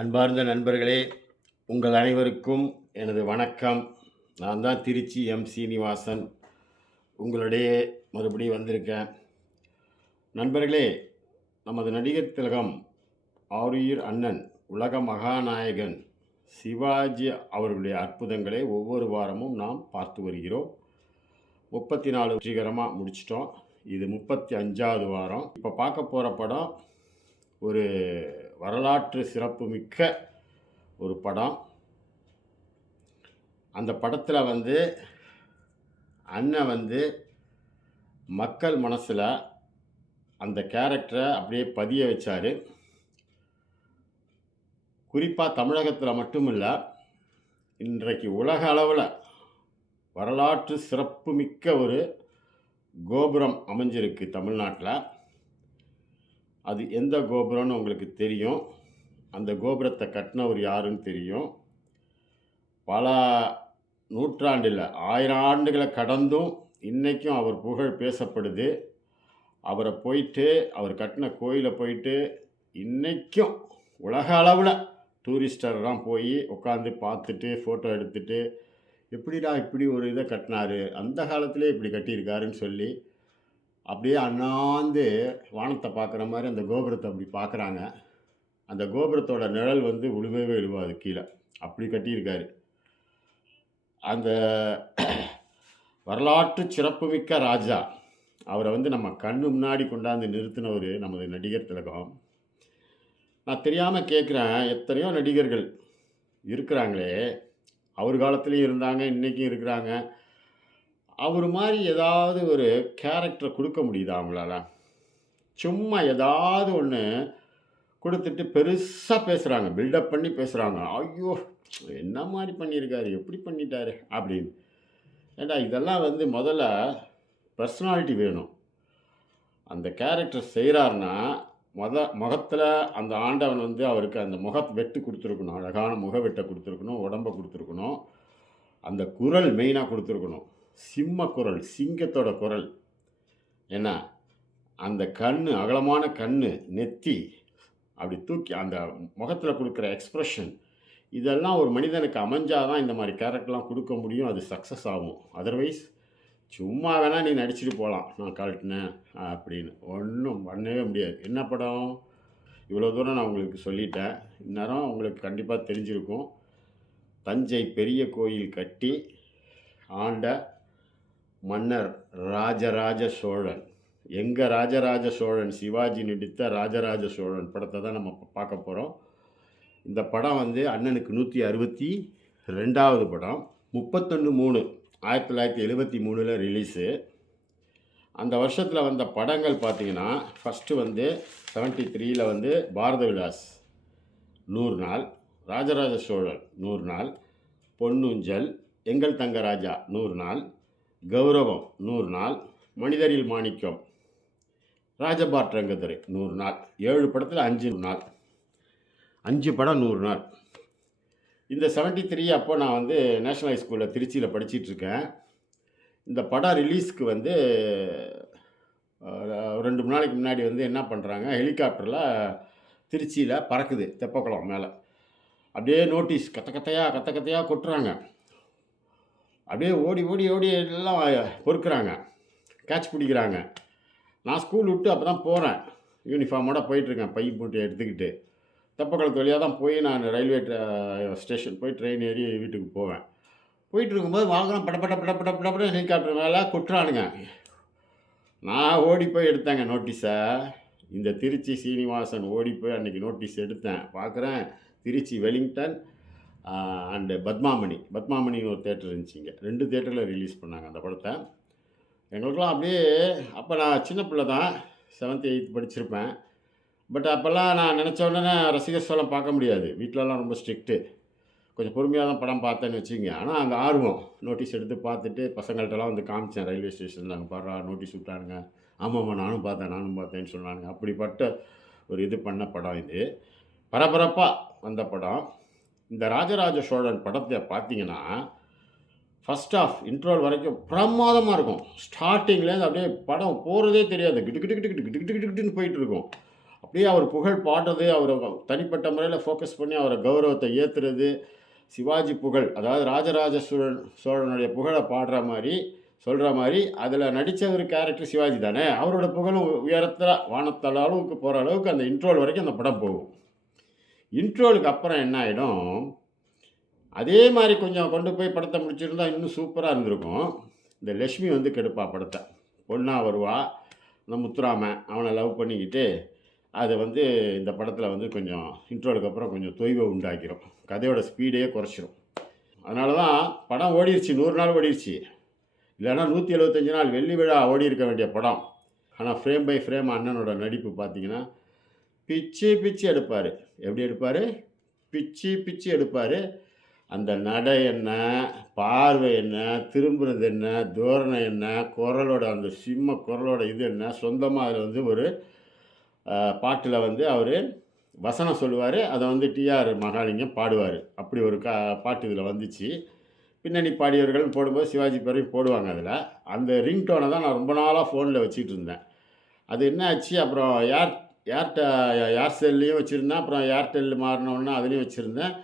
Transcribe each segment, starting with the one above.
அன்பார்ந்த நண்பர்களே, உங்கள் அனைவருக்கும் எனது வணக்கம். நான் தான் திருச்சி சீனிவாசன். உங்களிடையே மறுபடியும் வந்திருக்கேன். நண்பர்களே, நமது நடிகர் திலகம், ஆருயிர் அண்ணன், உலக மகாநாயகன் சிவாஜி அவர்களுடைய அற்புதங்களை ஒவ்வொரு வாரமும் நாம் பார்த்து வருகிறோம். 34 வெற்றிகரமாக முடிச்சிட்டோம். இது 35வது வாரம். இப்போ பார்க்க போகிற படம் ஒரு வரலாற்று சிறப்புமிக்க ஒரு படம். அந்த படத்தில் அண்ணன் மக்கள் மனசில் அந்த கேரக்டரை அப்படியே பதிய வச்சார். குறிப்பாக தமிழகத்தில் மட்டும் இல்லை, இன்றைக்கு உலக அளவில் வரலாற்று சிறப்புமிக்க ஒரு கோபுரம் அமைஞ்சிருக்கு தமிழ்நாட்டில். அது எந்த கோபுரம்னு உங்களுக்கு தெரியும். அந்த கோபுரத்தை கட்டினவர் யாருன்னு தெரியும். பல நூற்றாண்டில் 1000 ஆண்டுகளை கடந்தும் இன்றைக்கும் அவர் புகழ் பேசப்படுது. அவர் கட்டின கோயிலை போயிட்டு இன்றைக்கும் உலக அளவில் டூரிஸ்டர்லாம் போய் உட்காந்து பார்த்துட்டு ஃபோட்டோ எடுத்துட்டு, எப்படிடா இப்படி ஒரு இதை கட்டினாரு, அந்த காலத்திலே இப்படி கட்டியிருக்காருன்னு சொல்லி அப்படியே அண்ணாந்து வானத்தை பார்க்குற மாதிரி அந்த கோபுரத்தை அப்படி பார்க்குறாங்க. அந்த கோபுரத்தோட நிழல் விழுவே விழுவாது கீழே, அப்படி கட்டியிருக்காரு. அந்த வரலாற்று சிறப்புமிக்க ராஜா அவரை நம்ம கண்ணு முன்னாடி கொண்டாந்து நிறுத்தினவர் நமது நடிகர் திலகம். நான் தெரியாமல் கேட்குறேன், எத்தனையோ நடிகர்கள் இருக்கிறாங்களே, அவர் காலத்துலேயும் இருந்தாங்க, இன்றைக்கும் இருக்கிறாங்க. அவர் மாதிரி ஏதாவது ஒரு கேரக்டரை கொடுக்க முடியுதா அவங்களால? சும்மா ஏதாவது ஒன்று கொடுத்துட்டு பெருசாக பேசுகிறாங்க, பில்டப் பண்ணி பேசுகிறாங்க. ஐயோ, என்ன மாதிரி பண்ணியிருக்காரு, எப்படி பண்ணிட்டாரு அப்படின்னு. ஏண்டா, இதெல்லாம் முதல்ல பர்சனாலிட்டி வேணும். அந்த கேரக்டர் செய்கிறாருன்னா முகத்தில் அந்த ஆண்டவன் அவருக்கு அந்த வெட்டு கொடுத்துருக்கணும், அழகான முக வெட்டை கொடுத்துருக்கணும், உடம்பை கொடுத்துருக்கணும், அந்த குரல் மெயினாக கொடுத்துருக்கணும், சிம்ம குரல், சிங்கத்தோட குரல். என்ன, அந்த கண், அகலமான கண், நெத்தி அப்படி தூக்கி அந்த முகத்தில் கொடுக்குற எக்ஸ்ப்ரெஷன், இதெல்லாம் ஒரு மனிதனுக்கு அமைஞ்சாதான் இந்த மாதிரி கேரக்டர்லாம் கொடுக்க முடியும். அது சக்ஸஸ் ஆகும். அதர்வைஸ் சும்மா வேணால் நீ நடிச்சுட்டு போகலாம், நான் கழட்டினேன் அப்படின்னு ஒன்றும் பண்ணவே முடியாது. என்ன படம்? இவ்வளோ தூரம் நான் உங்களுக்கு சொல்லிட்டேன். இந்நேரம் உங்களுக்கு கண்டிப்பாக தெரிஞ்சிருக்கும். தஞ்சை பெரிய கோயில் கட்டி ஆண்ட மன்னர் ராஜராஜ சோழன். எங்கள் ராஜராஜ சோழன், சிவாஜி நடித்த ராஜராஜ சோழன் படத்தை தான் நம்ம பார்க்க போகிறோம். இந்த படம் அண்ணனுக்கு 162வது படம். 31/3/1973 ரிலீஸு. அந்த வருஷத்தில் வந்த படங்கள் பார்த்திங்கன்னா, ஃபஸ்ட்டு 73ல் பாரத விலாஸ் 100 நாள், ராஜராஜ சோழன் 100 நாள், பொன்னூஞ்சல், எங்கள் தங்க ராஜா 100 நாள், கௌரவம் 100 நாள், மனிதரில் மாணிக்கம், ராஜபாட் ரங்கத்துறை 100 நாள். 7 படத்தில் 5 நாள், 5 படம் 100 நாள். இந்த 73 அப்போ நான் நேஷ்னல் ஹை ஸ்கூலில் திருச்சியில் படிச்சிட்ருக்கேன். இந்த படம் ரிலீஸ்க்கு 2 3 நாளைக்கு முன்னாடி என்ன பண்ணுறாங்க, ஹெலிகாப்டரில் திருச்சியில் பறக்குது, தெப்பக்குளம் மேலே. அப்படியே நோட்டீஸ் கத்த கத்தையாக கொட்டுறாங்க. அப்படியே ஓடி ஓடி ஓடி எல்லாம் பொறுக்கிறாங்க, கேட்ச் பிடிக்கிறாங்க. நான் ஸ்கூல் விட்டு அப்போ தான் போகிறேன், யூனிஃபார்மோட போயிட்டுருக்கேன், பை போட்டு எடுத்துக்கிட்டு. தெப்பக்குளத்து வழியாக தான் போய் நான் ரயில்வே ஸ்டேஷன் போய் ட்ரெயின் ஏறி வீட்டுக்கு போவேன். போயிட்டு இருக்கும்போது வாங்குகிறோம், பட ஹெலிகாப்டர் மேலே கொட்டுறானுங்க. நான் ஓடி போய் எடுத்தேங்க நோட்டீஸை. இந்த திருச்சி சீனிவாசன் ஓடி போய் அன்றைக்கி நோட்டீஸ் எடுத்தேன். பார்க்குறேன், திருச்சி வெலிங்டன் அண்டு பத்மாமணின்னு ஒரு தேட்டர் இருந்துச்சிங்க. 2 தேட்டரில் ரிலீஸ் பண்ணாங்க அந்த படத்தை. எங்களுக்கெல்லாம் அப்படியே, அப்போ நான் சின்ன பிள்ளை தான், 7th 8th படிச்சிருப்பேன். பட் அப்போல்லாம் நான் நினச்ச உடனே ரசிகர் சோழம் பார்க்க முடியாது, வீட்டிலலாம் ரொம்ப ஸ்ட்ரிக்ட்டு. கொஞ்சம் பொறுமையாக தான் படம் பார்த்தேன்னு வச்சுங்க. ஆனால் அந்த ஆர்வம், நோட்டீஸ் எடுத்து பார்த்துட்டு பசங்கள்கிட்டலாம் காமிச்சேன் ரயில்வே ஸ்டேஷனில், நாங்கள் பாடுறா நோட்டீஸ் விட்டானுங்க. ஆமாம்மா, நானும் பார்த்தேன்னு சொன்னானுங்க. அப்படிப்பட்ட ஒரு இது பண்ண படம் இது. பரபரப்பாக வந்த படம். இந்த ராஜராஜ சோழன் படத்தை பார்த்தீங்கன்னா, ஃபஸ்ட் ஆஃப் இன்ட்ரோல் வரைக்கும் பிரமாதமாக இருக்கும். ஸ்டார்டிங்லேருந்து அப்படியே படம் போகிறதே தெரியாது, கிட்டு கிட்டு கிட்டு கிட்டு கிட்டு கிட்டு கிட்டுன்னு போயிட்டுருக்கும். அப்படியே அவர் புகழ் பாடுறது, அவரை தனிப்பட்ட முறையில் ஃபோக்கஸ் பண்ணி அவரை கௌரவத்தை ஏற்றுறது, சிவாஜி புகழ், அதாவது ராஜராஜ சோழனுடைய புகழை பாடுற மாதிரி சொல்கிற மாதிரி அதில் நடித்த ஒரு கேரக்டர் சிவாஜி தானே, அவரோட புகழும் உயரத்தில் வானத்தள அளவுக்கு போகிற அளவுக்கு அந்த இன்ட்ரோல் வரைக்கும் அந்த படம் போகும். இன்ட்ரோலுக்கு அப்புறம் என்ன ஆகிடும், அதே மாதிரி கொஞ்சம் கொண்டு போய் படத்தை முடிச்சிருந்தா இன்னும் சூப்பராக இருந்திருக்கும். இந்த லக்ஷ்மி வந்து கெடுப்பா படத்தை. பொண்ணா வருவா, அந்த முத்துராமன் அவனை லவ் பண்ணிக்கிட்டு அது வந்து இந்த படத்தில் வந்து கொஞ்சம் இன்ட்ரோலுக்கு அப்புறம் கொஞ்சம் தொய்வை உண்டாக்கிரும், கதையோட ஸ்பீடே குறைச்சிரும். அதனால தான் படம் ஓடிடுச்சு, 100 நாள் ஓடிடுச்சு, இல்லைன்னா 175 நாள் வெள்ளி விழா ஓடி இருக்க வேண்டிய படம். ஆனால் ஃப்ரேம் பை ஃப்ரேம் அண்ணனோட நடிப்பு பார்த்தீங்கன்னா பிச்சு பிச்சு எடுப்பார். எப்படி எடுப்பார்? பிச்சு பிச்சு எடுப்பார். அந்த நடை என்ன, பார்வை என்ன, திரும்புறது என்ன, தோரணை என்ன, குரலோட அந்த சிம்ம குரலோட இது என்ன, சொந்தமாக அதில் வந்து ஒரு பாட்டில் வந்து அவர் வசனம் சொல்லுவார், அதை வந்து டிஆர் மகாலிங்கம் பாடுவார். அப்படி ஒரு பாட்டு இதில் வந்துச்சு. பின்னணி பாடியவர்கள்னு போடும்போது சிவாஜி பேரையும் போடுவாங்க அதில். அந்த ரிங்டோனை தான் நான் ரொம்ப நாளாக ஃபோனில் வச்சுக்கிட்டு இருந்தேன். அது என்ன ஆச்சு, அப்புறம் ஏர்செல்லையும் வச்சுருந்தேன், அப்புறம் ஏர்டெல் மாறினோன்னா அதுலேயும் வச்சுருந்தேன்.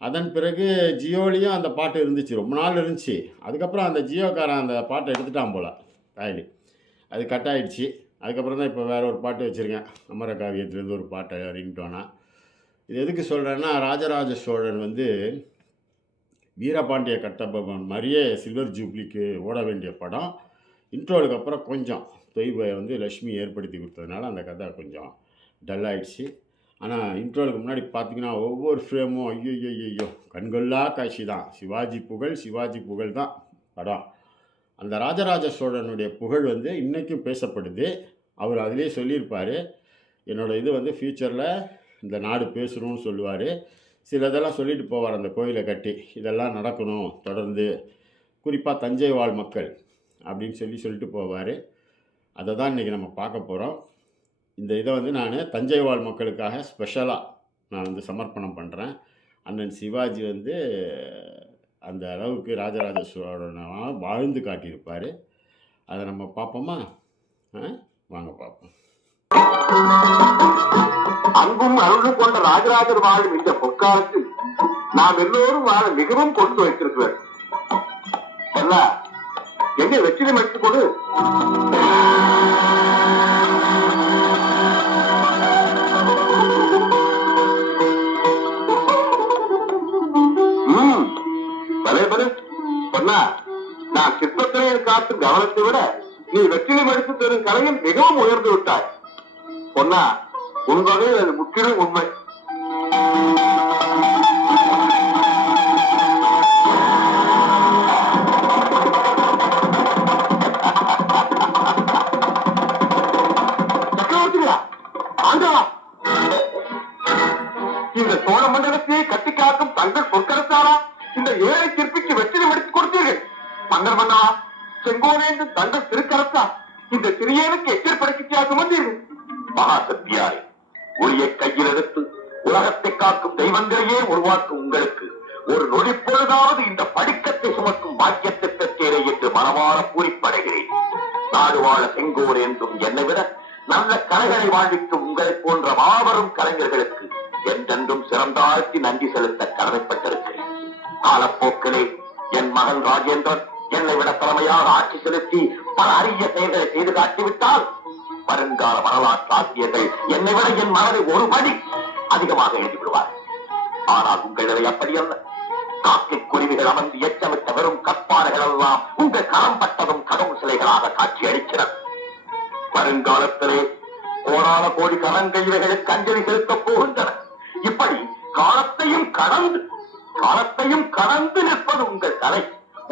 அதன் பிறகு ஜியோலையும் அந்த பாட்டு இருந்துச்சு, ரொம்ப நாள் இருந்துச்சு. அதுக்கப்புறம் அந்த ஜியோக்காரன் அந்த பாட்டை எடுத்துட்டான் போல் தாயலி, அது கட் ஆகிடுச்சு. அதுக்கப்புறம் தான் இப்போ வேறு ஒரு பாட்டு வச்சுருக்கேன், அமர காவியத்துலேருந்து ஒரு பாட்டை ரிங்டோனா. இது எதுக்கு சொல்கிறேன்னா, ராஜராஜ சோழன் வந்து வீரபாண்டிய கட்டபொம்மன் மாதிரியே சில்வர் ஜூப்ளிக்கு ஓட வேண்டிய படம். இன்ட்ரோலுக்கு அப்புறம் கொஞ்சம் தொய்வை வந்து லக்ஷ்மி ஏற்படுத்தி கொடுத்ததுனால அந்த கதை கொஞ்சம் டல் ஆகிடுச்சு. ஆனால் இன்ட்ரோலுக்கு முன்னாடி பார்த்திங்கன்னா ஒவ்வொரு ஃப்ரேமும் ஐயோ கண்கொள்ளா காட்சி தான். சிவாஜி புகழ் தான் படம். அந்த ராஜராஜ சோழனுடைய புகழ் வந்து இன்றைக்கும் பேசப்படுது. அவர் அதிலே சொல்லியிருப்பார், என்னோடய இது வந்து ஃப்யூச்சரில் இந்த நாடு பேசணும்னு சொல்லுவார். சில இதெல்லாம் சொல்லிட்டு போவார், அந்த கோயிலை கட்டி இதெல்லாம் நடக்கணும் தொடர்ந்து, குறிப்பாக தஞ்சை வாழ் மக்கள் அப்படின்னு சொல்லிட்டு போவார். அதை தான் இன்றைக்கி நம்ம பார்க்க போகிறோம். இந்த இதை வந்து நான் தஞ்சை வாழ் மக்களுக்காக ஸ்பெஷலாக நான் வந்து சமர்ப்பணம் பண்ணுறேன். அண்ணன் சிவாஜி வந்து அந்த அளவுக்கு ராஜராஜ சோழனாக வாழ்ந்து காட்டியிருப்பார். அதை நம்ம பார்ப்போமா? வாங்க பார்ப்போம். அன்பும் அருளும் கொண்ட ராஜராஜர் வாழும் இந்த பொற்காலத்தில் நாம் எல்லோரும் வாழ மிகவும் கொடுத்து வைத்திருக்கிறோம். எங்கே வெற்றிடம் எடுத்துக்கொண்டு பொன்னா, நான் சிற்பத்திரையில் காட்டும் கவனத்தை விட நீ வெற்றிடம் எடுத்து தரும் கலையில் மிகவும் உயர்ந்து விட்டாய். பொன்னா, உன் வகையில் அது முற்றிலும் உண்மை. சக்கரவர்த்தியா, ஆண்டவா, இந்த சோழ மண்டலத்தையே கட்டி காக்கும் தங்கள் பொற்கரத்தாரா இந்த ஏழை சிற்பிக்கு வெற்றிடம் எடுத்துக் கொடுத்தீர்கள். மன்னர் மன்னவா, செங்கோலேந்து தங்கள் திருக்கரத்தா இந்த சிறியனுக்கு எச்சரிப்படைக்கு சுமந்தீர்கள். மகாசக்தியாரே, ஒளியை கையில் எடுத்து உலகத்தை காக்கும் தெய்வங்களையே உருவாக்கும் உங்களுக்கு ஒரு நொடி பொழுதாவது இந்த படிக்கத்தை சுமக்கும் பாக்கியத்தை பெற்றேரே என்று மனமாற பூரிப்படைகிறேன். நாடு வாழ செங்கோர் என்றும் என்னை விட நல்ல கலைகளை வாழ்விக்கும் உங்களை போன்ற மாபெரும் கலைஞர்களுக்கு என்றென்றும் சிறந்தாழ்த்தி நன்றி செலுத்த கடமைப்பட்டிருக்கிறேன். காலப்போக்கிலே என் மகன் ராஜேந்திரன் என்னை விட திறமையாக ஆட்சி செலுத்தி பல அரிய செயல்களை செய்து காட்டிவிட்டால் வருங்கால வரலாற்று ஆசிரியர்கள் என்னை விட என் மனதை ஒரு படி அதிகமாக எழுதிவிடுவார். ஆனால் உங்களை அப்படி அல்ல. காக்கை குருவிகள் அமர்ந்து எச்சமிட்ட வெறும் கற்பாறைகள் எல்லாம் உங்கள் கரம் பட்டதும் கடவுள் சிலைகளாக காட்சி அளிக்கிறது. வருங்காலத்திலே கோடான கோடி கரங்கள் இவைகளுக்கு அஞ்சலி செலுத்தப் போகின்றன. இப்படி காலத்தையும் கடந்து நிற்பது உங்கள் கலை.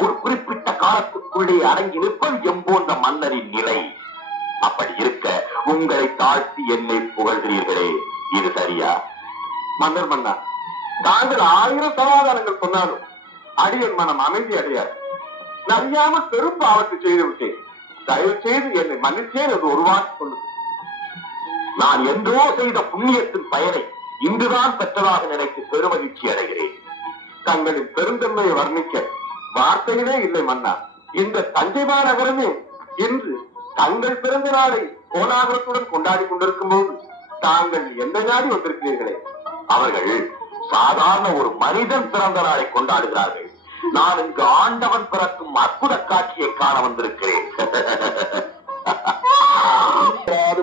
ஒரு குறிப்பிட்ட காலத்துக்குள்ளே அடங்கி நிற்பது எம்போன்ற மன்னரின் நிலை. அப்படி இருக்க உங்களை தாழ்த்தி என்னை புகழ்கிறீர்களே, இது சரியா? மன்னர் மன்னா, தாங்கள் 1000 சமாதானங்கள் சொன்னாலும் அடியன் மனம் அமைதி அடையாது. அறியாமல் பெரும் பாவத்தை செய்து விட்டேன். தயவு செய்து என்னை மன்னிச்சேன் என்று ஒரு வாக்கு சொல்லுங்கள். நான் என்றோ செய்த புண்ணியத்தின் பயனை இன்றுதான் பெற்றதாக நினைத்து பெருமகிழ்ச்சி அடைகிறேன். தங்களின் பெருந்தன்மையை வர்ணிக்க வார்த்தைகளே இல்லை மன்னா. இந்த தஞ்சை மாநகரமே இன்று தங்கள் பிறந்த நாளை கோலாகலத்துடன் கொண்டாடி கொண்டிருக்கும் போது தாங்கள் எந்த நாடி வந்திருக்கிறீர்களே? அவர்கள் சாதாரண ஒரு மனிதன் பிறந்த நாளை கொண்டாடுகிறார்கள். நான் இங்கு ஆண்டவன் பிறக்கும் அற்புத காட்சியை காண வந்திருக்கிறேன்.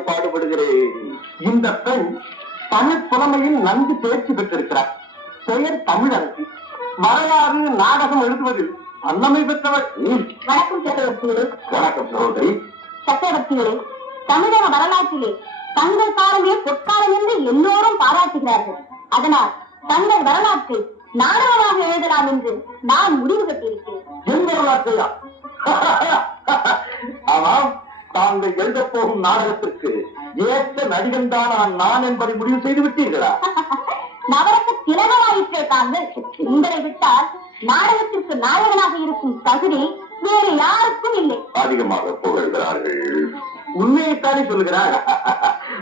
பாடுபடுகிறேன். இந்த பெண் தமிழ் புலமையில் நன்கு தேர்ச்சி பெற்றிருக்கிறார். பெயர் தமிழரசி. வரலாறு நாடகம் எழுதுவதில் வல்லமை பெற்றவர். வணக்கம் சக்கரவர்த்திகளே. வணக்கம் சகோதரி. சக்கரவர்த்திகளே, தமிழக வரலாற்றிலே தங்கள் காலமே பொற்காலம் என்று எல்லோரும் பாராட்டுகிறார்கள். அதனால் தங்கள் வரலாற்றை நாடகமாக எழுதலாம் என்று நான் முடிவு கட்டியிருக்கிறேன். என் வரலாற்றையா? ஆமாம், தாங்கள் எழுதப் போகும் நாடகத்திற்கு ஏற்ற நடிகன் தான் நான் என்பதை முடிவு செய்து விட்டீர்களா? நவரச திலகமாயிற்றே தாங்கள். உங்களை விட்டால் நாடகத்திற்கு நாயகனாக இருக்கும் தகுதி வேறு யாருக்கும் இல்லை. அதிகமாக புகழ்கிறார்கள். உண்மையைத்தானே சொல்லுகிறார்.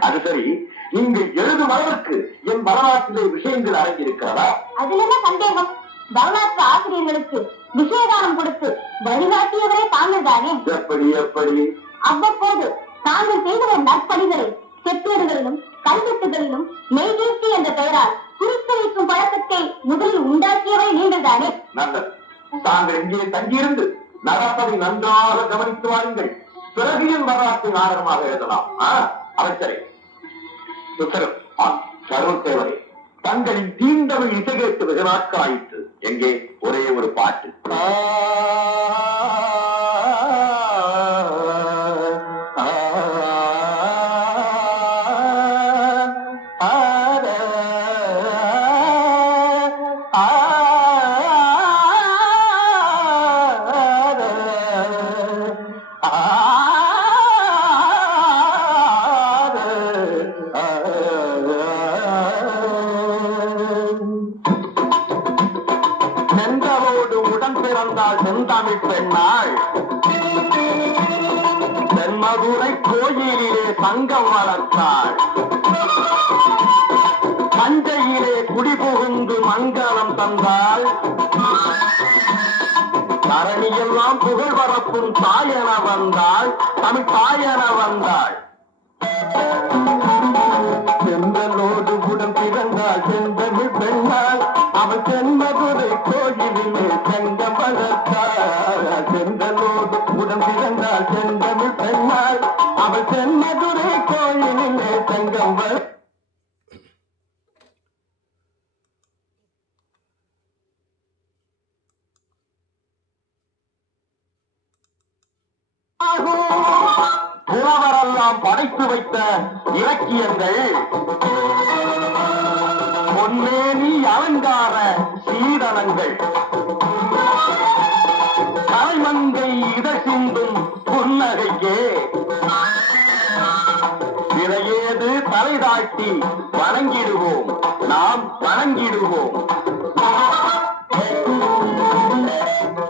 அது சரி, நீங்க எழுதும் அளவுக்கு என் வரலாற்றிலே விஷயங்கள் அடங்கியிருக்கிறதா? அதில் என்ன சந்தேகம்? வரலாற்று ஆசிரியர்களுக்கு விஷயதானம் கொடுத்து வழிகாட்டியவரே தாங்கள் தானே. எப்படி எப்படி? அவ்வப்போது தாங்கள் செய்த ஒரு நற்பணிகளை செப்பேடுகளிலும் கல்வெட்டுகளிலும் மெய்கீர்த்தி என்ற பெயரால் குறித்து வைக்கும் பழக்கத்தை முதலில் உண்டாக்கியவை நீங்கள் தானே. நல்லது. தாங்கள் இங்கே தங்கியிருந்து நடப்பதை நன்றாக கவனித்து வாருங்கள். பிறகு என் வரலாற்றை நாடகமாக எழுதலாம். அவசரை உத்தரவு. சர்வத்தேவரே, தங்களின் தீண்டமிழ் இசை கேட்டு வெகு நாட்கள் ஆயிற்று. எங்கே ஒரே ஒரு பாட்டு. செந்தலோடு உடன் பிறந்தாள் செந்தமிழ் பெண்ணாள். தென்மதுரை கோயிலிலே சங்கம் வளர்த்தாள். தஞ்சையிலே குடிபுகுந்து மங்களம் தந்தாள். தரணியெல்லாம் புகழ் பரப்பும் தாயென வந்தாள். தமிழ் தாயென வந்தாள். செந்தலோடு உடன் பிறந்தாள் செந்தமிழ் பெண்ணாள். அவள் தென்மதுரை கோயிலிலே சங்கம் வளர்த்தாள். செந்தலோடு உடன் பிறந்தாள் செந்தமிழ் பெண்ணாள். அவள் தென்மதுரை கோயிலிலே சங்கம் புலவரெல்லாம் படைத்து வைத்த இலக்கியங்கள் பொன்னேனி அலங்கார சீதனங்கள். தலைமங்கை இதழ் சிந்தும் புன்னகைக்கே விலையேது தலை தாழ்த்தி வணங்கிடுவோம். நாம் வணங்கிடுவோம்.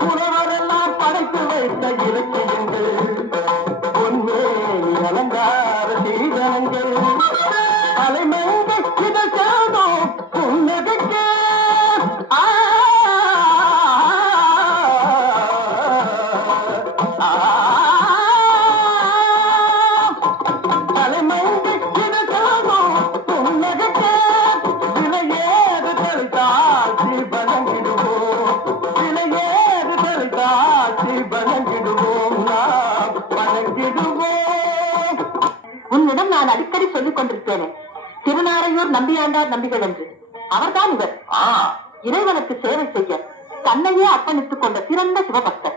புலவரெல்லாம் படைத்து வைத்த இலக்கியங்கள் பொன்னேனி அலங்கார சீதனங்கள். தலைமங்கை இதழ் சிந்தும் புன்னகைக்கே உன்னிடம் நான் அடிக்கடி சொல்லிக் கொண்டிருப்பேனே, திருநாரையூர் நம்பியாண்டார் நம்பிகள் என்று. அவர்தான் இவர். இறைவனுக்கு சேவை செய்ய தன்னையே அர்ப்பணித்துக் கொண்ட சிறந்த சிவபக்தர்.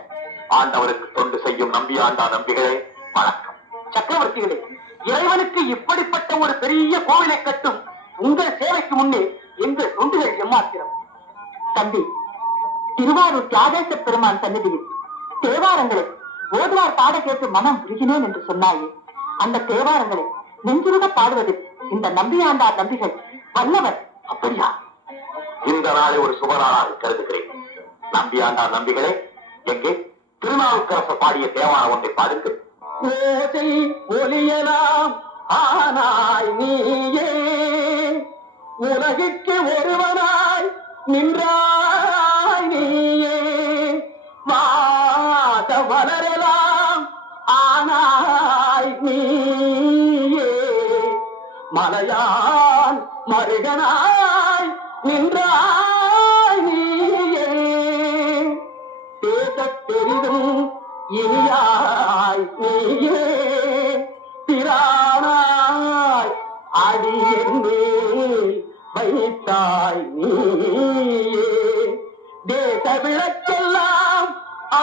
ஆண்டவருக்கு தொண்டு செய்யும் நம்பியாண்டார் நம்பிகளே, வணக்கம். சக்கரவர்த்திகளே, இறைவனுக்கு இப்படிப்பட்ட ஒரு பெரிய கோவிலை கட்டும் உங்கள் சேவைக்கு முன்னே எங்கள் தொண்டுகள் எம்மாத்திரம். தம்பி, திருவாரூர் தியாகேச பெருமான் சன்னதியில் தேவாரங்களை ஓதுவார் பாட கேட்டு மனம் உருகினேன் என்று சொன்னாயே, அந்த தேவாரங்களை நெஞ்சுருக பாடுவதில் இந்த நம்பியாண்டார் நம்பிகள் வல்லவர். அப்படியா? இந்த நாளை ஒரு சுபநாளாக கருதுகிறேன். நம்பியாண்டார் நம்பிகளே, எங்கே திருநாவுக்கரசர் பாடிய தேவாரம் ஒன்றை பாடுங்கள். ஓசை ஒலியலாம் ஆனாய் நீயே, உலகிற்கு ஒருவனாய் நின்றாய் நீயே, வாத வளரலாம் ஆனாய் நீயே, மலையான் மருகனாய் நின்றாய் நீயே தேசப் பெரிதும் இனியாய் நீயே திரானாய் அடியின் மேல் வைத்தாய் நீயே தேச விளக்கெல்லாம்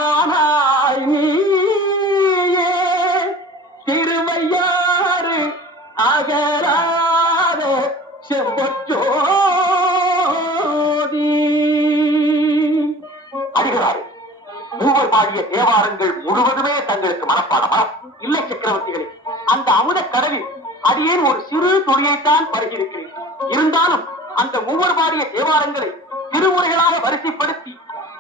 ஆனாய் நீயே திருவையாறு அகராத செம்பொற்றோதி. அடிகளாரே, மூவர் பாடிய தேவாரங்கள் முழுவதுமே தங்களுக்கு மனப்பாடமா? இல்லை சக்கரவர்த்திகளே, அந்த அமுத கடலில் அடியேன் ஒரு சிறு துளியைத்தான் பருகியிருக்கிறேன். இருந்தாலும் அந்த மூவர் பாடிய தேவாரங்களை திருமுறைகளாக வரிசைப்படுத்தி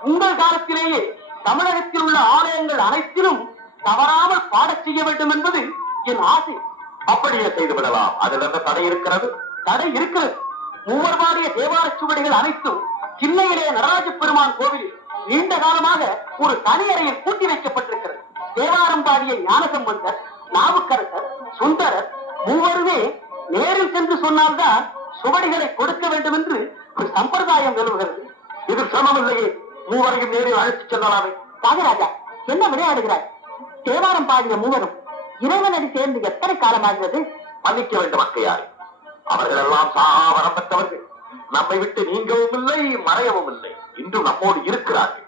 உங்கள் காலத்திலேயே தமிழகத்தில் உள்ள ஆலயங்கள் அனைத்திலும் தவறாமல் பாடச் செய்ய வேண்டும் என்பது என் ஆசை. அப்படியே செய்து விடலாம். அதில் என்ன தடை இருக்கிறது? தடை இருக்கிறது. மூவர் பாடிய தேவார சுவடிகள் அனைத்தும் சின்னையிலே நடராஜ பெருமான் கோவிலில் நீண்ட காலமாக ஒரு தனி அறையில் பூட்டி வைக்கப்பட்டிருக்கிறது. தேவாரம் பாடிய ஞானசம்பந்தர், நாவுக்கரசர், சுந்தரர் மூவருமே நேரில் சென்று சொன்னால்தான் சுவடிகளை கொடுக்க வேண்டும் என்று ஒரு சம்பிரதாயம் நிலவுகிறது. இது சிரமமில்லையே, மூவரையும் நேரில் அழைத்துச் செல்லலாமே. ராஜராஜா, என்ன விளையாடுகிறாய்? தேவாரம் பாடிய மூவரும் இறைவனடி சேர்ந்து எத்தனை காலமாகிறது? மன்னிக்க வேண்டும் அக்கையார், அவர்கள் எல்லாம் சாவரம் பெற்றவர்கள். நம்மை விட்டு நீங்கவும் இல்லை, மறையவும் இல்லை. இன்றும் நம்மோடு இருக்கிறார்கள்.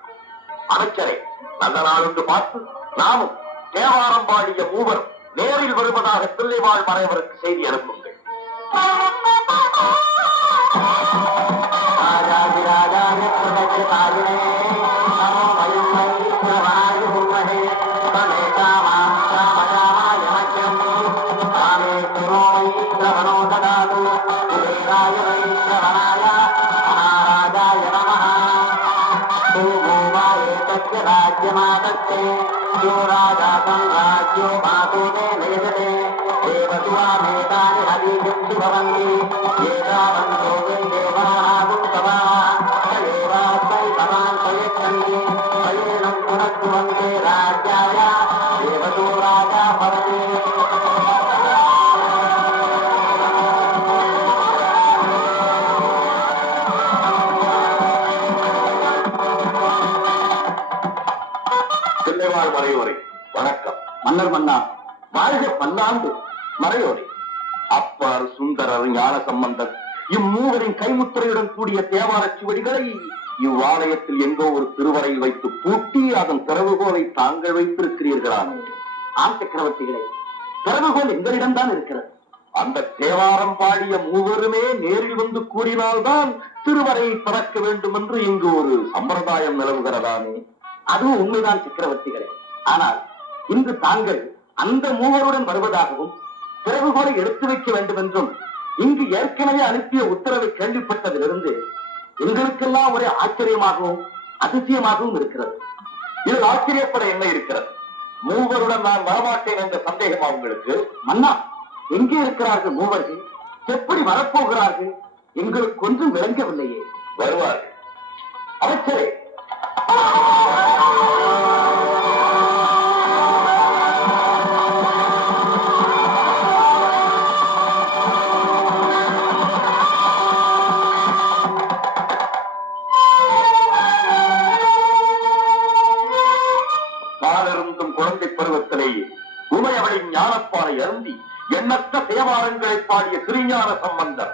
அமைச்சரே, நல்ல நாள் ஒன்று பார்த்து நாமும் தேவாரம் பாடிய மூவர் நேரில் வருவதாக தில்லைவாழ் மறைவருக்கு செய்தி அனுப்புங்கள். தில்லைவாழ் மறையோரை வணக்கம். மன்னர் மன்னா, வாழ்க பல்லாண்டு. மறையோரை, அப்பர், சுந்தரர், ஞான சம்பந்தர் இம்மூவரின் கைமுத்திரையுடன் கூடிய தேவார சுவடிகளை இவ்வாலயத்தில் எங்கோ ஒரு திருவரையில் வைத்து பூட்டி அதன் திறவுகோலை தாங்கள் வைத்திருக்கிறீர்களாமே? ஆம் சக்கரவர்த்திகளே, திறவுகோல் எங்களிடம்தான் இருக்கிறது. அந்த தேவாரம் பாடிய மூவருமே நேரில் வந்து கூறினால்தான் திருவரையை திறக்க வேண்டும் என்று இங்கு ஒரு சம்பிரதாயம் நிலவுகிறதானே? அதுவும் உண்மைதான் சக்கரவர்த்திகளே. ஆனால் இன்று தாங்கள் அந்த மூவருடன் வருவதாகவும் திறவுகோலை எடுத்து வைக்க வேண்டும் என்றும் இங்கு ஏற்கனவே அனுப்பிய உத்தரவை கேள்விப்பட்டதிலிருந்து எங்களுக்கெல்லாம் ஒரே ஆச்சரியமாகவும் அதிசயமாகவும் இருக்கிறது. இதில் ஆச்சரியப்பட என்ன இருக்கிறது? மூவருடன் நான் வரமாட்டேன் என்ற சந்தேகமா உங்களுக்கு? மன்னா, எங்கே இருக்கிறார்கள் மூவர்கள்? எப்படி வரப்போகிறார்கள்? எங்களுக்கு ஒன்றும் விளங்கவில்லையே. வருவார்கள். அமைச்சரே, நானிருந்தும் குழந்தை பருவத்திலேயே உமையவளின் ஞானப்பாலை அருந்தி எண்ணற்ற தேவாரங்களை பாடிய திருஞான சம்பந்தர்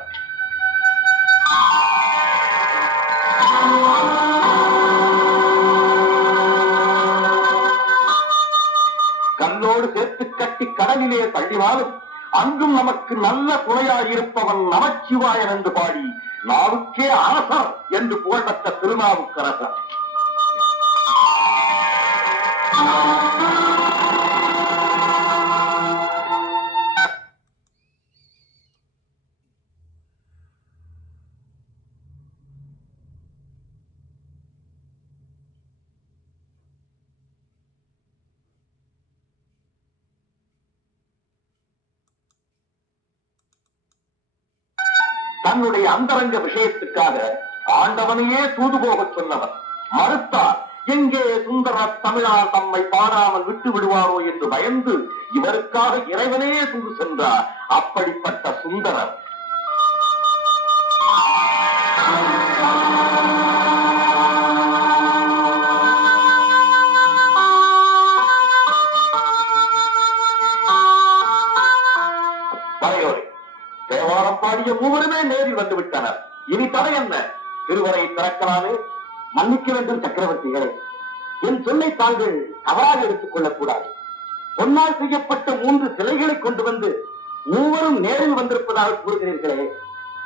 கல்லோடு சேர்த்து கட்டி கடலிலே தள்ளினாலும் அங்கும் நமக்கு நல்ல துணையாயிருப்பவன் நமச்சிவாயன் என்று பாடி நாவுக்கே அரசர் என்று புகழப்பட்ட திருநாவுக்கரசர். தன்னுடைய அந்தரங்க விஷயத்துக்காக ஆண்டவனையே தூது போக சொன்னவர் மறுத்தார். எங்கே சுந்தர தமிழார் தம்மை பாடாமல் விட்டு விடுவாரோ என்று பயந்து இவருக்காக இறைவனே தூது சென்றார். அப்படிப்பட்ட சுந்தரர் தலையோரை தேவாரம் பாடிய மூவருமே நேரில் வந்து விட்டனர். இனி தடை என்ன? திருவரை திறக்கலாமே. மன்னிக்க வேண்டும் சக்கரவர்த்திகளை, என் சொல்லை தாங்கள் தவறாக எடுத்துக் கொள்ளக் கூடாது. பொன்னால் செய்யப்பட்ட 3 சிலைகளை கொண்டு வந்து மூவரும் நேரில் வந்திருப்பதாக கூறுகிறீர்களே,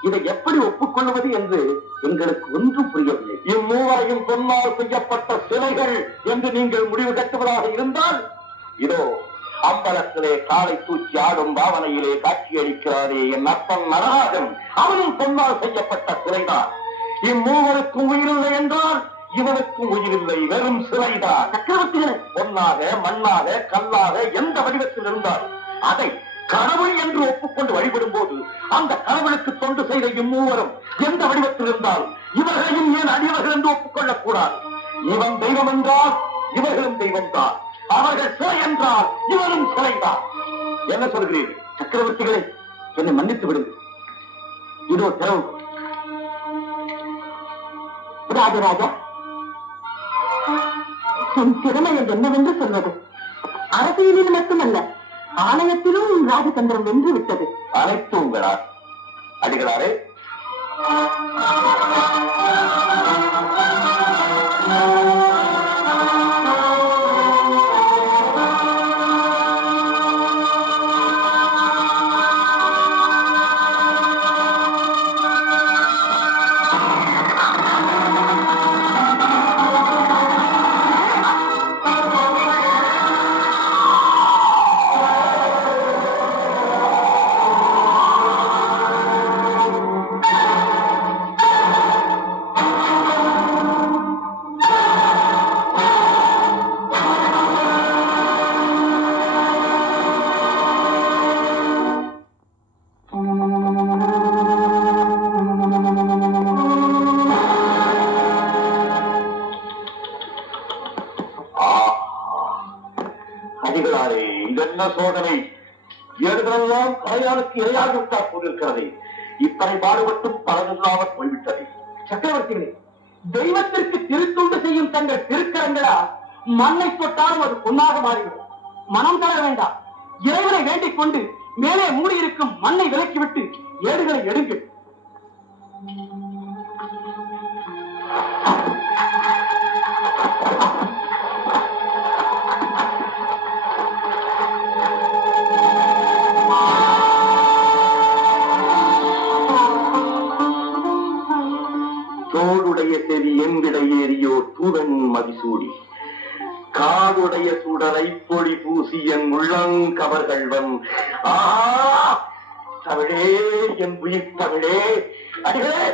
இதை எப்படி ஒப்புக்கொள்வது என்று எங்களுக்கு ஒன்றும் புரியவில்லை. இம்மூவரையும் பொன்னால் செய்யப்பட்ட சிலைகள் என்று நீங்கள் முடிவு கட்டுவதாக இருந்தால், இதோ அம்பலத்திலே காலை தூக்கி ஆடும் பாவனையிலே காட்சியளிக்கிறாரே என் அப்பன் நடராஜன், அவனும் பொன்னால் செய்யப்பட்ட சிலைதான். இம்மூவருக்கும் உயிரில்லை என்றால் இவனுக்கும் உயிரில்லை, வெறும் சிலைதான். சக்கரவர்த்திகளை பொன்னாக மண்ணாக கல்லாக எந்த வடிவத்தில் இருந்தாலும் அதை கடவுள் என்று ஒப்புக்கொண்டு வழிபடும் போது அந்த கடவுளுக்கு தொண்டு செய்த இம்மூவரும் எந்த வடிவத்தில் இருந்தாலும் இவர்களையும் ஏன் அடியவர்கள் என்று ஒப்புக்கொள்ளக் கூடாது. இவன் தெய்வம் என்றால் இவர்களும் தெய்வம் தான், அவர்கள் சிலை என்றால் இவரும் சிலைதான். என்ன சொல்கிறீர்கள்? சக்கரவர்த்திகளை என்னை மன்னித்து விடுங்கள். இதோ திறவு. ராஜராஜா, உன் திறமை என்னவென்று சொல்வது? அரசியலில் மட்டுமல்ல, ஆலயத்திலும் ராஜதந்திரம் வென்று விட்டது. அனைத்து உங்களா அடிகளாரே? அடிகளாரே, இதென்ன சோதனை? ஏடுகளெல்லாம் கரையானுக்கு இரையாகிவிட்டால் போதிருக்கிறது. இத்தனை பாடுபட்டும் பலனில்லாமல் போய்விட்டது. சக்கரவர்த்திகளே, தெய்வத்திற்கு திருத்துண்டு செய்யும் தங்கள் திருக்கரங்களா மண்ணை தொட்டாலும் அது பொன்னாக மாறிவிடும். மனம் தளர வேண்டாம். இறைவனை வேண்டிக் கொண்டு மேலே மூடியிருக்கும் மண்ணை விலக்கிவிட்டு ஏடுகளை எடுங்கள். தோடுடைய செவி எந்திடை ஏறியோ தூதன் மதிசூடி, காடுடைய சுடரை பொடி பூசி என் உள்ளங்கவர்கள்வன். தமிழே, என் உயிர் தமிழே! அடிகளே,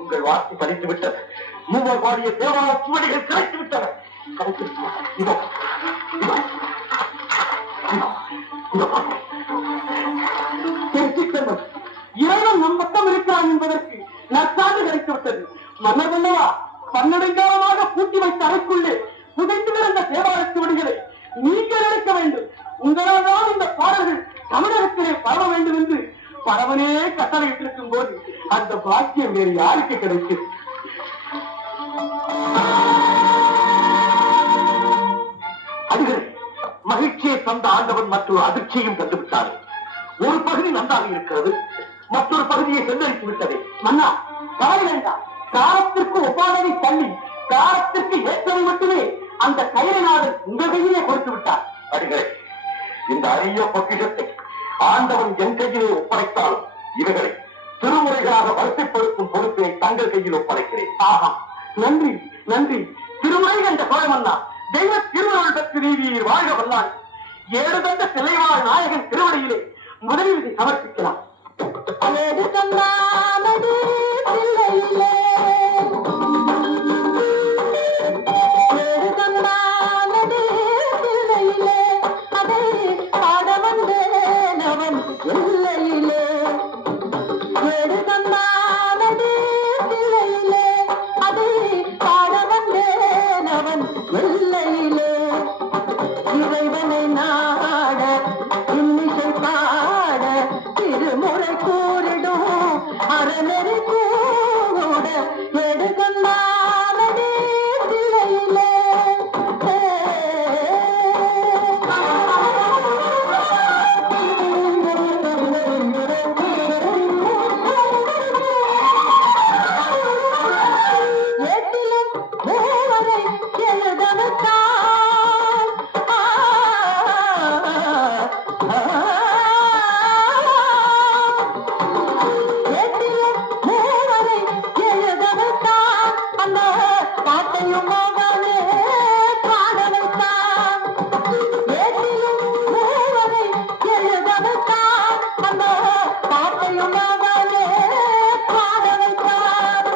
உங்கள் வார்த்தை பறித்து விட்டது. மூவர் பாடிய தேவார சுவடிகள் கிடைத்து விட்டன. இறைவன் நம் பக்கம் இருக்கிறான் என்பதற்கு நற்சான்று கிடைத்து விட்டது. மன்னர் மன்னவா, பன்னெடுங்காலமாக பூட்டி வைத்த அறைக்குள்ளே புதைந்து கிடந்த தேவார சுவடிகளை நீங்கள் எடுக்க வேண்டும். உங்களால் தான் இந்த பாடல்கள் தமிழகத்திலே பரவ வேண்டும் என்று பரவனே கட்டளையிட்டிருக்கும் போது அந்த பாக்கியம் வேறு யாருக்கு கிடைக்கும்? அதுகள் மகிழ்ச்சியை தந்த ஆண்டவன் மற்றொரு அதிர்ச்சியும் தந்துவிட்டார். ஒரு பகுதி நன்றாக இருக்கிறது, மற்றொரு பகுதியை சென்றடித்து விட்டது. மன்னா, கவலை வேண்டாம். காலத்திற்கு ஒப்பானதை தள்ளி காலத்திற்கு ஏற்றவை மட்டுமே அந்த கயிறுநாதன் உங்கள் கையிலே கொடுத்து விட்டார். அடிகளே, இந்த அரிய பொக்கிஷத்தை ஆண்டவன் என் கையிலே ஒப்படைத்தாலும் இவைகளை திருமுறைகளாக வரிசைப்படுத்தும் பொறுப்பை தங்கள் கையில் ஒப்படைக்கிறேன். ஆஹா, நன்றி நன்றி. திருமுறை என்ற சோழமன்னா, தெய்வ திருவருள் பெற்று நீதியில் வாழ்க வல்லான். ஏழு தந்த சிலைவாழ் நாயகன் திருவடியிலே முதலில் இதை சமர்ப்பிக்கலாம். இறைவனை நாட இன்னிசை பாட கூறிடும் அறநெறி கூட எடுக்கொண்டானதே தில்லையிலே. ஏட்டிலும் மூவரை எழுதவிட்டான். ஏட்டிலும் மூவரை எழுதவிட்டான். அந்த பாட்டையும் அவனே பாட வைத்தான். ஏட்டிலும் மூவரை எழுதவிட்டான். அந்த பாட்டையும் அவனே பாட வைத்தான்.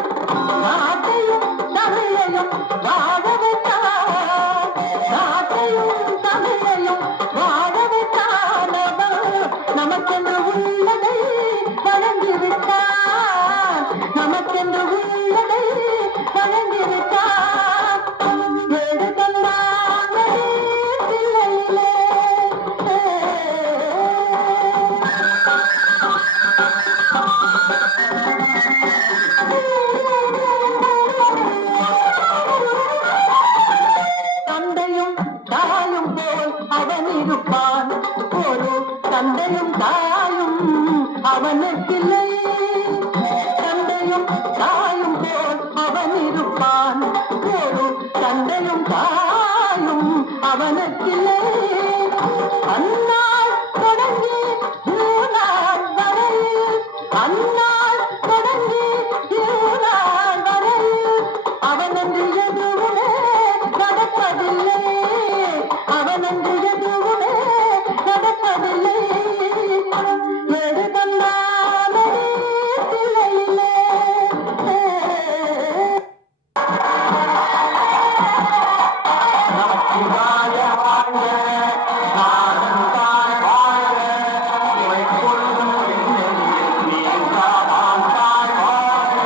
நாட்டையும் தமிழையும் வாழ வைத்தான். நாட்டையும் தமிழையும் வாழ வைத்தான். நமக்கென்று உள்ளதை வழங்கிவிட்டான். நமக்கென்று உள்ளதை வழங்கிவிட்டான். ஏடு தந்தானே தில்லையிலே. தந்தையும் தாயும் போல் அவன் இருப்பான். ஒரு தந்தையும் தாயும் அவனுக்கில்லை. தந்தையும் தாயும் போல் அவன் இருப்பான். ஒரு தந்தையும் தாயும் அவனுக்கில்லை. அந்நாள் தொடங்கி இந்நாள் வரையில், அந்நாள் தொடங்கி இந்நாள் வரையில் அவனன்று எதுவுமே நடப்பதில்லை. அவனன்று எதுவுமே நடப்பதில்லை. எடு தந்தானே தில்லையிலே. நமச்சிவாய வாழ்க, நாதன் தாழ் வாழ்க, இவை கொள்ளும் நீங்காதான் தாழ் வாழ்க.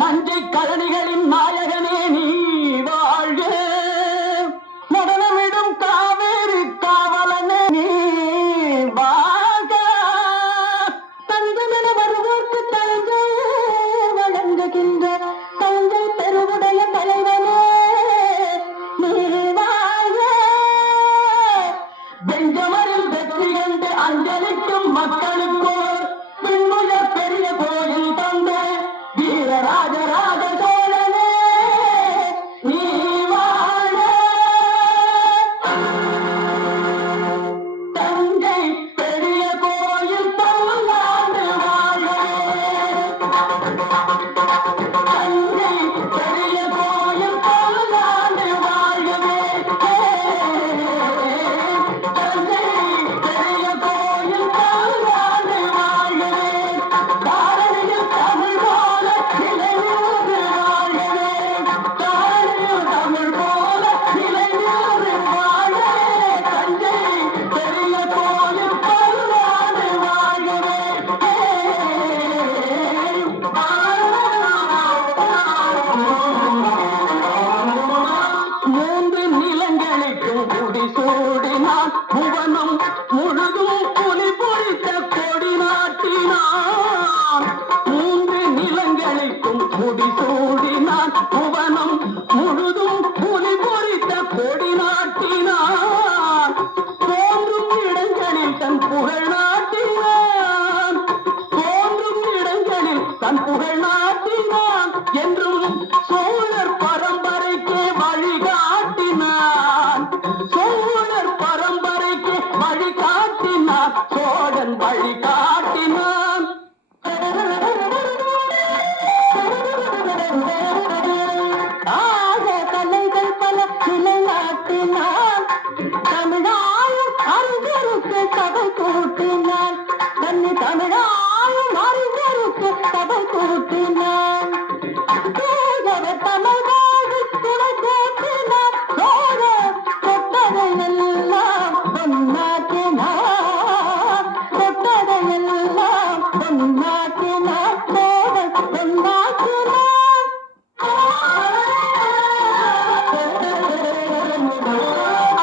நஞ்சை கழனிகளின் நாயகனே நீ வாழ்க. நடனமிடும் காவேரி காவலனே நீ வாழ்க. தஞ்சமென வருவோர்க்கு தஞ்சை வழங்குகின்ற தஞ்சை பெருவுடைய தலைவனே நீ வாழ்க. பெஞ்சமரில் வெற்றி கண்டு அஞ்சலிக்கும் மக்களுக்கோர் பின்னுயர் பெரிய கோயில் தந்த வீரராஜராஜ சோழனே புகழ் நாட்டினான் என்றும் சோழர் பரம்பரைக்கு வழிகாட்டினான். சோழர் பரம்பரைக்கு வழிகாட்டினான். சோழன் வழிகாட்டினான். ஆக கலைகள் பல நிலைநாட்டினான். தமிழாயும் அறிஞருக்கு சபை கூட்டினான். தன்னை தமிழாயும் அறிஞருக்கு சபை கூட்டினான். தேகவர் தமிழ்வாழ்வு துணை கூட்டினான். சோழ தொட்டதையெல்லாம் பொன்னாக்கினான். தொட்டதையெல்லாம் பொன்னாக்கினான். சோழ பொன்னாக்கினான்.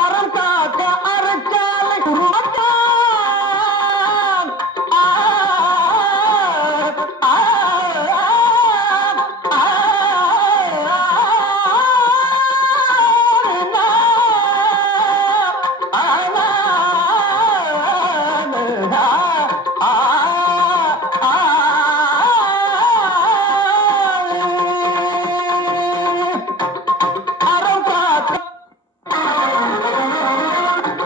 அறம் காக்க அறச்சாலை உருவாக்கான். அறம் காக்க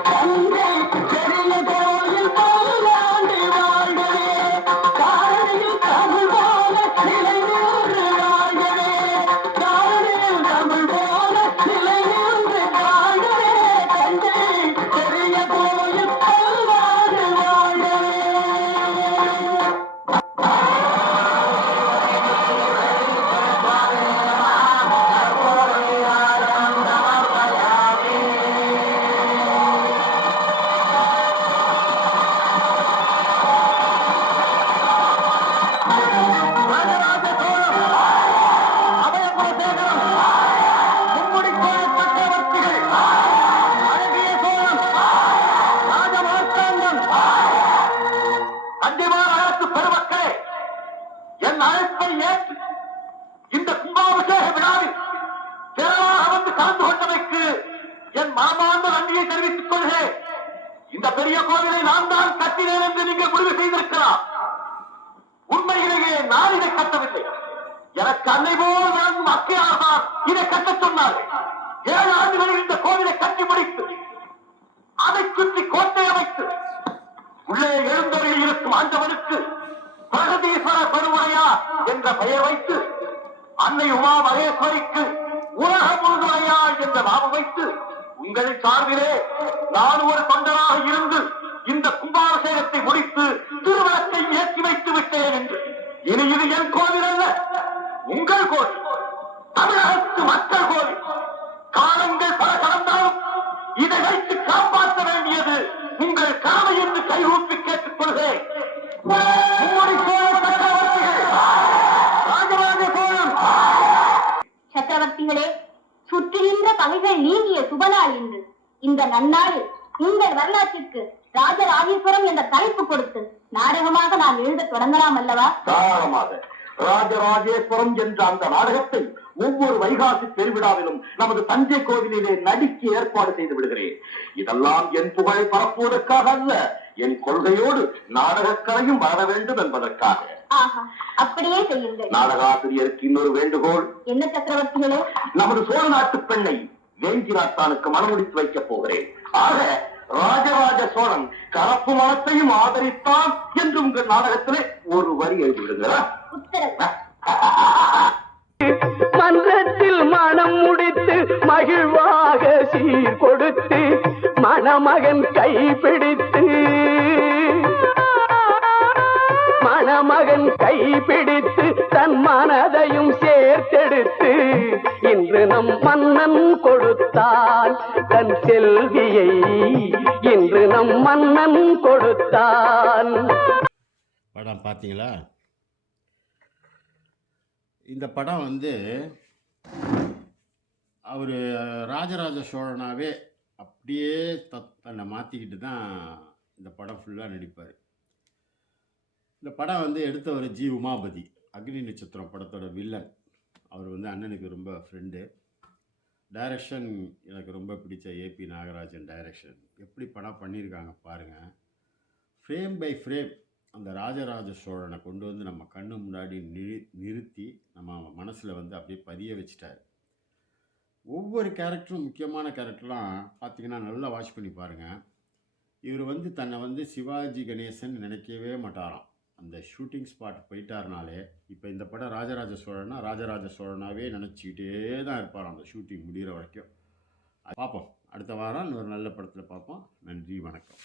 தந்தை பெரிய கோயில் பல்லாண்டு வாழ்கவே. காரணியில் தமிழ் போல நிலை நின்று வாழ்கவே. காரணியில் தமிழ் போல நிலை நின்று வாழ்கவே. தந்தை பெரிய கோயில் பல்லாண்டு வாழ்கவே. ராஜராஜ சோழன், அபயகுலசேகரன், மும்முடிக்கோள் சக்கரவர்த்திகள், அழகிய சோழன், ராஜமார்த்தாண்டன், கண்டிப்பான அரசு பெருமக்களே, என் அழைப்பை ஏற்று இந்த கும்பாபிஷேக விழாவில் திரளாக வந்து கலந்து கொண்டமைக்கு என் மனமார்ந்த நன்றியை தெரிவித்துக் கொள்கிறேன். இந்த பெரிய கோவிலை நான் தான் கட்டினேன் என்று நீங்கள் முடிவு செய்திருக்கலாம். உண்மையிலேயே நான் இதை கட்டவில்லை. எனக்கு அன்னை போல் வழங்கும் அக்கையார்தான் இதை கட்டச் சொன்னார்கள். 7 ஆண்டுகளில் இந்த கோவிலை கட்டி முடித்து அதை சுற்றி கோட்டை அமைத்து உள்ளே எழுந்தொழில் இருக்கும் ஆண்டவனுக்கு பிரகதீஸ்வர பெருமுறையார் என்ற பெயர் வைத்து அன்னை உமா மகேஸ்வரிக்கு உலக முழுதுடையாள் என்ற நாமம் வைத்து உங்கள் சார்பிலே நான் ஒரு தொண்டராக இருந்து இந்த கும்பாபிஷேகத்தை முடித்து திருவிளக்கை ஏற்றி வைத்து விட்டேன் என்று. இனி இது என் கோவில் அல்ல, உங்கள் கோவில், தமிழகத்து மக்கள் கோவில். காலங்கள் பல கடந்தாலும் இதை வைத்து காப்பாற்ற வேண்டியது உங்கள் கடமை என்று கைகூப்பி கேட்டுக் கொள்கிறேன். மும்முடி சோழ சக்கரவர்த்திகள், ராஜராஜ சோழன். சக்கரவர்த்திகளே, சுற்றி நின்ற பகைகள் நீங்கிய சுபநாள் இன்று. இந்த நன்னாளில் உங்கள் வரலாற்றிற்கு ராஜராஜேஸ்வரம் என்ற தலைப்பு கொடுத்து நாடகமாக நாம் எழுத தொடங்கலாம் அல்லவா? தாராளமாக. ராஜராஜேஸ்வரம் என்ற அந்த நாடகத்தை ஒவ்வொரு வைகாசி பெருவிழாவிலும் நமது தஞ்சை கோவிலிலே நடிக்க ஏற்பாடு செய்து விடுகிறேன். இதெல்லாம் என் புகழை பரப்புவதற்காக அல்ல, என் கொள்கையோடு நாடகக்கலையும் வளர வேண்டும் என்பதற்காக. ஆஹா, அப்படியே செய்யுங்கள். நாடகாசிரியருக்கு இன்னொரு வேண்டுகோள். என்ன சக்கரவர்த்திகளே? நமது சோழ நாட்டு பெண்ணை வேங்கி நாட்டானுக்கு மனமுடித்து வைக்கப் போகிறேன். ஆக ராஜராஜ சோழன் கலப்பு மனத்தையும் ஆதரித்தான் என்று உங்கள் நாடகத்திலே ஒரு வரி எழுதிவிடுங்களா? உத்தரவு. மன்றத்தில் மனம் முடித்து மகிழ்வாக சீர் கொடுத்து மணமகன் கைப்பிடித்து மணமகன் கைப்பிடித்து தன் மனதையும் சேர்த்தெடுத்து இன்று நம் மன்னன் கொடுத்தான் தன் செல்வியை. இன்று நம் மன்னன் கொடுத்தான். படம் பார்த்தீங்களா? இந்த படம் வந்து அவர் ராஜராஜ சோழனாவே அப்படியே தன்னை மாற்றிக்கிட்டு தான் இந்த படம் ஃபுல்லாக நடிப்பார். இந்த படம் வந்து எடுத்தவர் ஜி உமாபதி, அக்னி நட்சத்திரம் படத்தோட வில்லன். அவர் வந்து அண்ணனுக்கு ரொம்ப ஃப்ரெண்டு. டைரக்ஷன் எனக்கு ரொம்ப பிடிச்ச ஏபி நாகராஜன் டைரக்ஷன். எப்படி படம் பண்ணியிருக்காங்க பாருங்கள். ஃப்ரேம் பை ஃப்ரேம் அந்த ராஜராஜ சோழனை கொண்டு வந்து நம்ம கண்ணு முன்னாடி நிறுத்தி நம்ம மனசில் வந்து அப்படியே பதிய வச்சுட்டாரு. ஒவ்வொரு கேரக்டரும் முக்கியமான கேரக்டர்லாம் பார்த்தீங்கன்னா நல்லா வாட்ச் பண்ணி பாருங்கள். இவர் வந்து தன்னை வந்து சிவாஜி கணேசன் நினைக்கவே மாட்டாராம். அந்த ஷூட்டிங் ஸ்பாட் போயிட்டாருனாலே, இப்போ இந்த படம் ராஜராஜ சோழனா ராஜராஜ சோழனாவே நினச்சிக்கிட்டே தான் இருப்பாராம் அந்த ஷூட்டிங் முடிகிற வரைக்கும். பார்ப்போம், அடுத்த வாரம் இன்னொரு நல்ல படத்தில் பார்ப்போம். நன்றி, வணக்கம்.